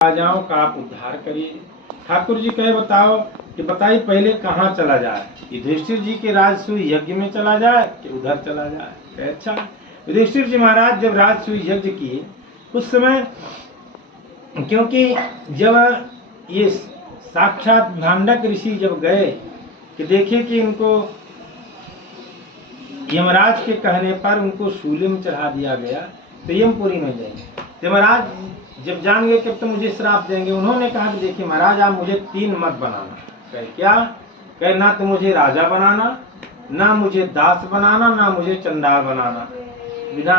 राजाओं का आप उद्धार करिए। ठाकुर जी कहे बताओ कि बताइए पहले कहाँ चला जाए, युधिष्ठिर जी के राजसूय यज्ञ में चला जाए कि उधर चला जाए। कहे अच्छा। युधिष्ठिर जी महाराज जब राजसूय यज्ञ किए उस समय, क्योंकि जब ये साक्षात भांडक ऋषि जब गए कि देखे कि इनको यमराज के कहने पर उनको शूली में चढ़ा दिया गया तो यमपुरी में गए। यमराज जब जान गए कि तो मुझे श्राप देंगे, उन्होंने कहा कि देखिए महाराज आप मुझे 3 मत बनाना। कहे क्या? कहे ना तो मुझे राजा बनाना, ना मुझे दास बनाना, ना मुझे चंडाल बनाना।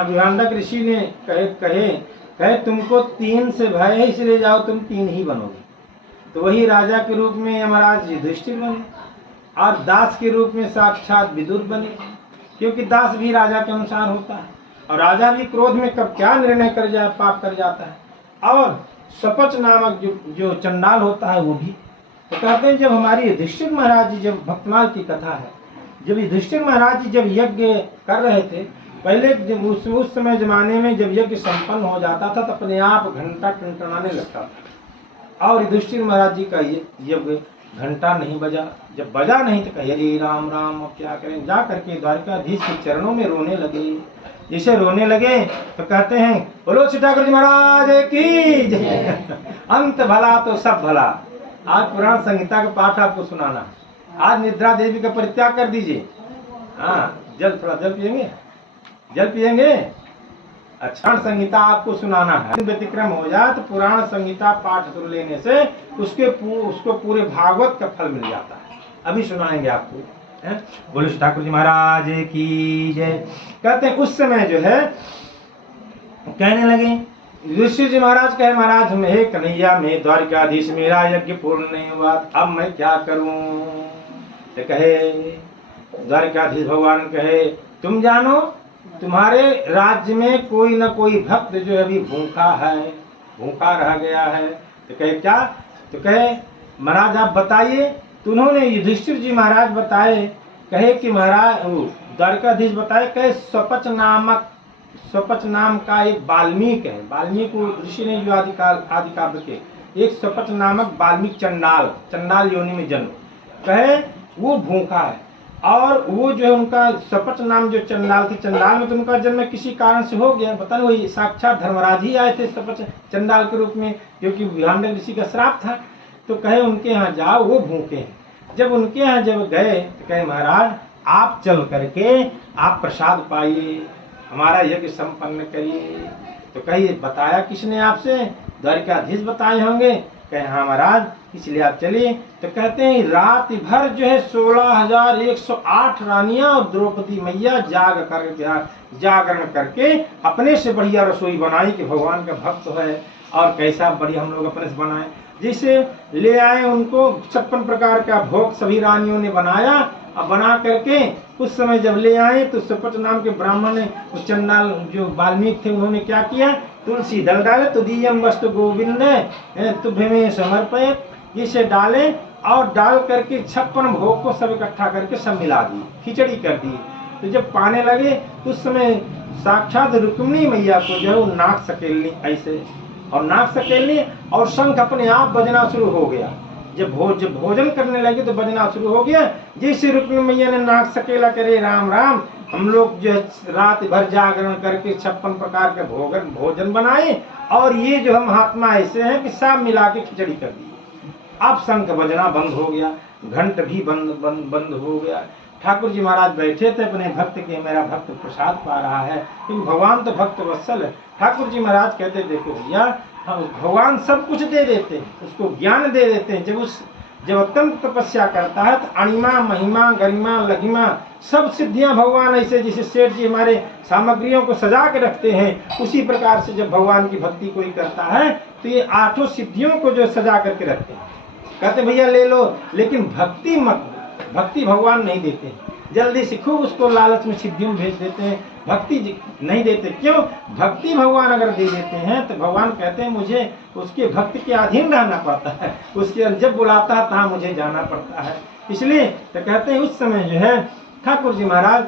विभांडक ऋषि ने कहे तुमको 3 से भय है इसलिए जाओ तुम 3 ही बनोगे। तो वही राजा के रूप में यमराज युधिष्ठिर बने और दास के रूप में साक्षात विदुर बने, क्योंकि दास भी राजा के अनुसार होता है और राजा भी क्रोध में कब क्या निर्णय कर जाए पाप कर जाता है। और सपच नामक जो चंडाल होता है वो भी। तो कहते हैं जब हमारी युधिष्ठिर महाराज जी, जब भक्तमाल की कथा है, जब युधिष्ठिर महाराज जी जब यज्ञ कर रहे थे, पहले जब उस समय जमाने में जब यज्ञ संपन्न हो जाता था तो अपने आप घंटा टनटनाने लगता था और युधिष्ठिर महाराज जी का यज्ञ घंटा नहीं बजा। जब बजा नहीं तो कहे अरे राम राम अब क्या करें, जा करके द्वारकाधीश के चरणों में रोने लगे। जैसे रोने लगे तो कहते हैं बोलो श्री ठाकुर जी महाराज की जय। अंत भला तो सब भला। आज पुराण संहिता का पाठ आपको सुनाना। आज निद्रा देवी का परित्याग कर दीजिए। हाँ, थोड़ा जल पियेंगे, जल पियेंगे। अच्छा, संहिता आपको सुनाना है। व्यतिक्रम हो जाए तो पुराण संहिता पाठ सुन लेने से उसको पूरे भागवत का फल मिल जाता है। अभी सुनाएंगे आपको। बोलो श्री ठाकुर जी महाराज की जय। कहते हैं उस समय जो है कहने लगे, युधिष्ठिर जी महाराज कहे महाराज हे कन्हैया में द्वारकाधीश मेरा यज्ञ पूर्ण नहीं हुआ, अब मैं क्या करूं। तो कहे द्वारकाधीश भगवान कहे तुम जानो तुम्हारे राज्य में कोई न कोई भक्त जो अभी भूखा है, भूखा रह गया है। तो कहे क्या? तो कहे महाराज आप बताइए। तो उन्होंने युधिष्ठिर जी महाराज बताए, कहे कि महाराज द्वारकाधीश बताए, कहे स्वपच नाम का एक वाल्मीकि है। वाल्मीकि ऋषि ने जो आदि काव्य के एक स्वपच नामक वाल्मीकि चंडाल योनि में जन्म, कहे वो भूखा है और वो जो है उनका स्वपच नाम जो चंडाल थी, चंडाल में तो उनका जन्म किसी कारण से हो गया। पता नहीं वही साक्षात धर्मराज ही आए थे स्वपच चंडाल के रूप में, क्योंकि विभांडक ऋषि का श्राप था। तो कहे उनके यहाँ जाओ, वो भूखे हैं। जब उनके यहाँ जब गए तो कहे महाराज आप चल करके आप प्रसाद पाइए, हमारा यज्ञ संपन्न करिए। तो कहिए बताया किसने आपसे? द्वारकाधीश बताए होंगे। कहे हाँ महाराज इसलिए आप चलिए। तो कहते हैं रात भर जो है 16,108 रानियां और द्रौपदी मैया जागरण करके अपने से बढ़िया रसोई बनाई कि भगवान का भक्त है और कैसा बढ़िया हम लोग अपने से बनाए। जिसे ले आए उनको 56 प्रकार का भोग सभी रानियों ने बनाया और बना करके उस समय जब ले आए तो स्वपच नाम के ब्राह्मण ने चंडाल जो वाल्मीकि थे उन्होंने क्या किया, तुलसी दल डाले तो दियम वस्तु गोविंद तुभ्य में समर्पित, इसे डाले और डाल करके 56 भोग को सब इकट्ठा करके सब मिला दी, खिचड़ी कर दी। तो जब पाने लगे उस समय साक्षात रुक्मिणी मैया को जो है नाक सकेलनी ऐसे और नाक सकेलनी और शंख अपने आप बजना शुरू हो गया। जब भोजन करने लगे तो बजना शुरू हो गया। जैसे रुक्मिणी मैया ने नाक सकेला करे राम राम, हम लोग जो रात भर जागरण करके 56 प्रकार के भोजन बनाए और ये जो हम महात्मा ऐसे हैं कि सब मिला के खिचड़ी कर दी। अब शंख बजना बंद हो गया, घंट भी बंद हो गया। ठाकुर जी महाराज बैठे थे अपने भक्त के, मेरा भक्त प्रसाद पा रहा है, क्योंकि भगवान तो भक्त वत्सल है। ठाकुर जी महाराज कहते देखो भैया भगवान सब कुछ दे देते हैं, उसको ज्ञान दे देते हैं। जब अत्यंत तपस्या करता है तो अणिमा महिमा गरिमा लघिमा सब सिद्धियां भगवान ऐसे जैसे सेठ जी हमारे सामग्रियों को सजा के रखते हैं, उसी प्रकार से जब भगवान की भक्ति कोई करता है तो ये 8 सिद्धियों को जो सजा करके रखते हैं। कहते भैया ले लो, लेकिन भक्ति भगवान नहीं देते, जल्दी से खूब उसको लालच में सिद्धियों भेज देते हैं, भक्ति नहीं देते। क्यों? भक्ति भगवान अगर दे देते हैं तो भगवान कहते हैं मुझे उसके भक्ति के अधीन रहना पड़ता है, उसके जब बुलाता है तहाँ मुझे जाना पड़ता है। इसलिए तो कहते हैं उस समय जो है ठाकुर जी महाराज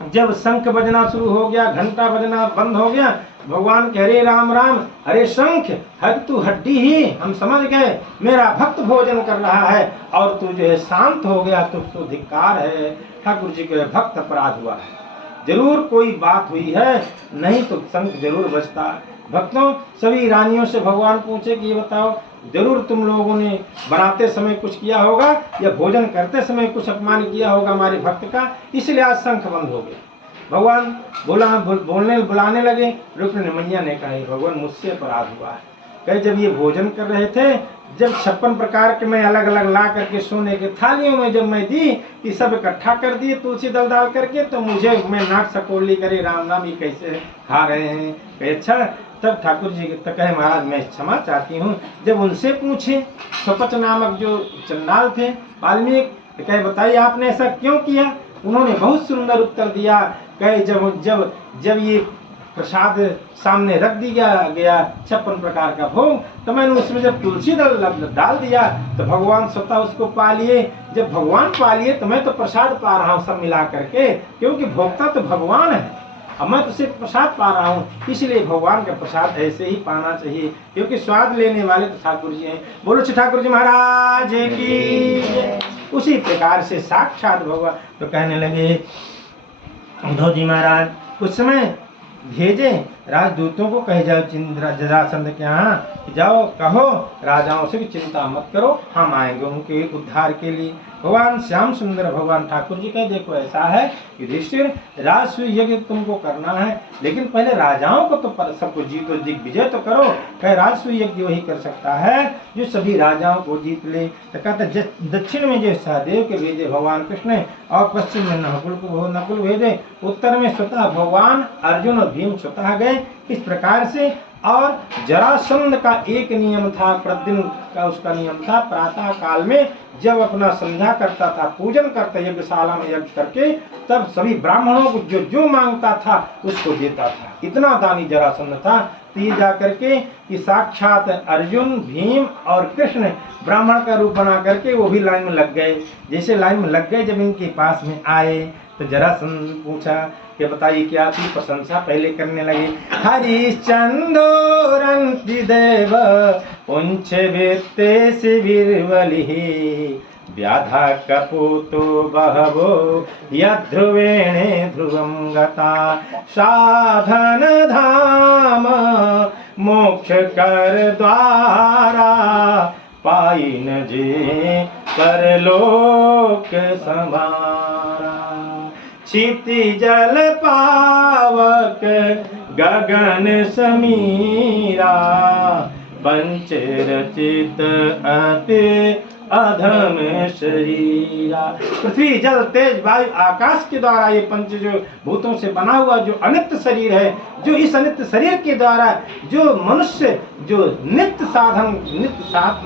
जब शंख बजना शुरू हो गया, घंटा बजना बंद हो गया, भगवान कह हरे राम राम, अरे शंख हद तू हड्डी ही, हम समझ गए मेरा भक्त भोजन कर रहा है और तू जो है शांत हो गया, तो धिक्कार है। ठाकुर जी के भक्त अपराध हुआ है, जरूर कोई बात हुई है, नहीं तो शंख जरूर बजता। भक्तों, सभी रानियों से भगवान पूछे कि ये बताओ, जरूर तुम लोगों ने बनाते समय कुछ किया होगा या भोजन करते समय कुछ अपमान किया होगा हमारे भक्त का, इसलिए आज शंख बंद हो गए। भगवान बोलने बुलाने लगे। रुक्मिणी मैया ने कहा भगवान मुझसे अपराध हुआ है। कहे जब ये भोजन कर रहे थे, जब 56 प्रकार के मैं अलग अलग ला करके सोने के थालियों में जब मैं दी कि सब इकट्ठा कर दिए तुलसी दल डाल करके, तो मुझे मैं नाक सकोली करे राम नाम ये कैसे खा रहे हैं। कहे अच्छा। तब ठाकुर जी तो कहे महाराज मैं क्षमा चाहती हूँ। जब उनसे पूछे स्वपच नामक जो चंडाल थे वाल्मीकि, कहे बताइए आपने ऐसा क्यों किया। उन्होंने बहुत सुंदर उत्तर दिया। कहे जब जब जब ये प्रसाद सामने रख दिया गया 56 प्रकार का भोग, तो मैंने उसमें जब तुलसी दल डाल दिया तो भगवान स्वतः उसको पा लिए। जब भगवान पा लिए तो मैं तो प्रसाद पा रहा हूँ सब मिला करके, क्योंकि भोक्ता तो भगवान है, अब मैं तो सिर्फ प्रसाद पा रहा हूँ। इसलिए भगवान का प्रसाद ऐसे ही पाना चाहिए, क्योंकि स्वाद लेने वाले तो ठाकुर जी हैं। बोलो श्री ठाकुर जी महाराज की। उसी प्रकार से साक्षात भगवान तो कहने लगे उद्धव जी महाराज उस समय भेजे राजदूतों को, कहे जाओ जरासंध के यहाँ जाओ, कहो राजाओं से भी चिंता मत करो, हम आएंगे उनके उद्धार के लिए। भगवान श्याम सुंदर भगवान ठाकुर जी कहे देखो ऐसा है युधिष्ठिर, राजसूय यज्ञ तुमको करना है, लेकिन पहले राजाओं को तो सबको जीतो, दिग्विजय तो करो। कहे राजसूय यज्ञ वही कर सकता है जो सभी राजाओं को जीत ले। तो कहते दक्षिण में जो सहदेव के भेजे भगवान कृष्ण, और पश्चिम में नकुल भेजे, उत्तर में स्वतः भगवान अर्जुन और भीम स्वतः गए। इस प्रकार से और जरासंध का एक नियम था, प्रतिदिन का उसका नियम था, प्रातः काल में जब अपना संध्या करता था, पूजन करता यज्ञशाला में यज्ञ करके, तब सभी ब्राह्मणों को जो जो मांगता था उसको देता था। इतना दानी जरासंध था। तो ये जाकर के कि साक्षात अर्जुन भीम और कृष्ण ब्राह्मण का रूप बना करके वो भी लाइन में लग गए। जैसे लाइन में लग गए, जब इनके पास में आए तो जरासंध पूछा कि बताइए क्या थी, प्रशंसा पहले करने लगे। हरिश्चंदोरंति देव पुंछ वेत्ते शिविरवलिः व्याधा कपूतो बहवो यध्रुवेणे ध्रुवं गता साधन धाम मोक्ष कर द्वारा पाइन जे परलोक समारा क्षिति जल पावक गगन समीरा पंच रचित अति अधम शरीरा। पृथ्वी जल तेज वायु आकाश के द्वारा ये पंच जो भूतों से बना हुआ जो अनित्य शरीर है, जो इस अनित्य शरीर के द्वारा जो मनुष्य जो नित्य साधन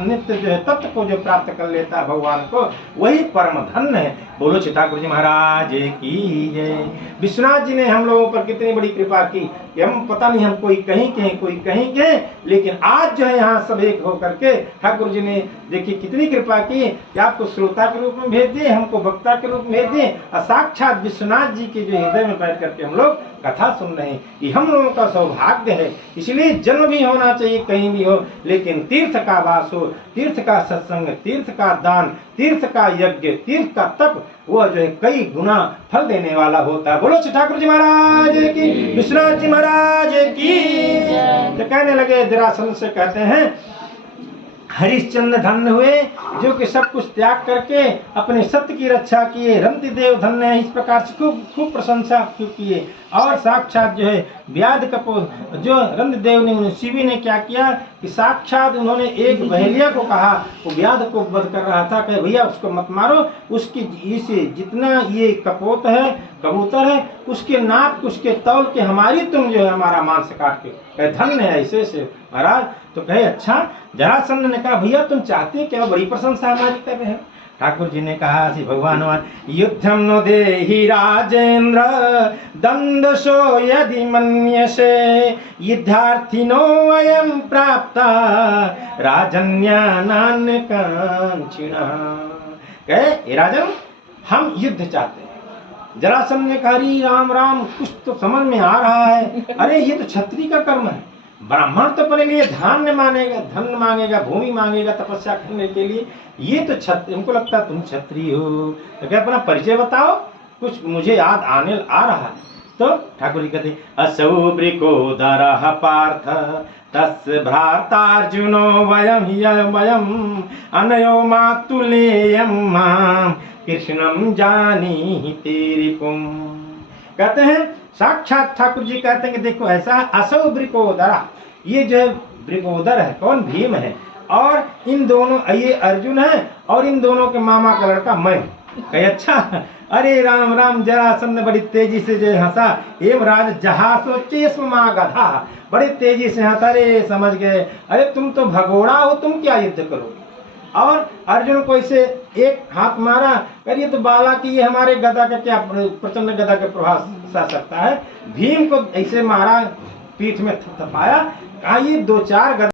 नित्य जो है तत्व को जो प्राप्त कर लेता है भगवान को, वही परम धन्य है। बोलो श्री ठाकुर जी महाराज की जय। विश्वनाथ जी ने हम लोगों पर कितनी बड़ी कृपा की कि हम पता नहीं हम कोई कहीं के कोई कहीं के, लेकिन आज जो है यहाँ सब एक होकर के ठाकुर जी ने देखिए कितनी कृपा की कि आपको श्रोता के रूप में भेज दिए, हमको वक्ता के रूप में भेज दिए, और साक्षात विश्वनाथ जी के जो हृदय में बैठ करके हम लोग कथा सुन रहे हैं। ये हम लोगों का सौभाग्य है। इसलिए जन्म भी होना चाहिए कहीं भी हो, लेकिन तीर्थ का वास हो, तीर्थ का सत्संग, तीर्थ का दान, तीर्थ का यज्ञ, तीर्थ का तप, वह जो है कई गुना फल देने वाला होता है। बोलो श्री ठाकुर जी महाराज की, विश्वनाथ जी महाराज की। तो कहने लगे जरासंध से कहते हैं हरिश्चंद्र धन्य हुए जो कि सब कुछ त्याग करके अपने सत्य की रक्षा किए। रंति देव धन्य है, इस प्रकार से खूब प्रशंसा किए। और साक्षात जो है व्याध कपूर जो रंत देव ने शिवी ने क्या किया कि साक्षात उन्होंने एक बहेलिया को कहा, वो व्याध को वध कर रहा था, कहे भैया उसको मत मारो, उसकी इसे जितना ये कपोत है कबूतर है उसके नाप उसके तौल के हमारी तुम जो है हमारा मांस काट के, कहे धन्य है ऐसे से महाराज। तो कहे अच्छा। जरासंध ने कहा भैया तुम चाहते क्या, बड़ी प्रशंसा हमारी कर रहे हो। ठाकुर जी ने कहा श्री भगवान युद्धम नो देहि राजेंद्र दंडशो यदि मन्यसे युद्धार्थिनो वयम प्राप्ता राजन्यानान कांक्षिणः। कहे राजन हम युद्ध चाहते हैं, जरासंध ने कहा अरे राम राम कुछ तो समझ में आ रहा है, अरे ये तो क्षत्रिय का कर्म है, ब्राह्मण तो अपने लिए धान्य मांगेगा, धन मांगेगा, भूमि मांगेगा तपस्या करने के लिए, ये तो क्षत्रिय, उनको लगता है तुम क्षत्रिय हो, तो क्या अपना परिचय बताओ, कुछ मुझे याद आने आ रहा है। तो ठाकुर जी कहते असौ वृकोदरः पार्थ तस्य भ्रातार्जुनो वयम वयम अनयो मातुलेयम मां कृष्णम जानी तेरी पुम। कहते हैं साक्षात ठाकुर जी कहते हैं कि देखो ऐसा असौ वृकोदरा, ये जो है वृकोदर है, कौन? भीम है, और इन दोनों, ये अर्जुन है और इन दोनों के मामा का लड़का मैं हूं। कहे अच्छा, अरे राम राम, जरासंध ने बड़ी तेजी से जो हंसा, एम राज जहासो चेष्म मां गधा, बड़ी तेजी से हंसा, अरे समझ गए, अरे तुम तो भगोड़ा हो, तुम क्या युद्ध करोगे। और अर्जुन को इसे एक हाथ मारा, करिए तो बाला की ये हमारे गदा का क्या प्रचंड गदा के प्रभाव सह सकता है। भीम को ऐसे मारा, पीठ में थपथपाया, कहा ये 2-4 गदा